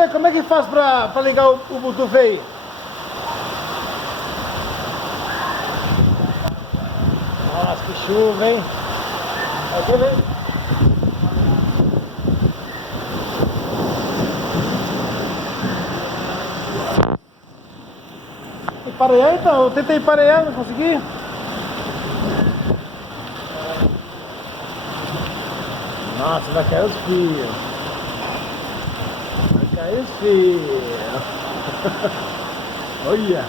Ale, como é que faz pra ligar o Bluetooth aí? Nossa, que chuva, hein? Tá vendo, hein? Parear então, eu tentei parear, não consegui. Nossa, vai cair os fios. Vai cair os fios. Olha.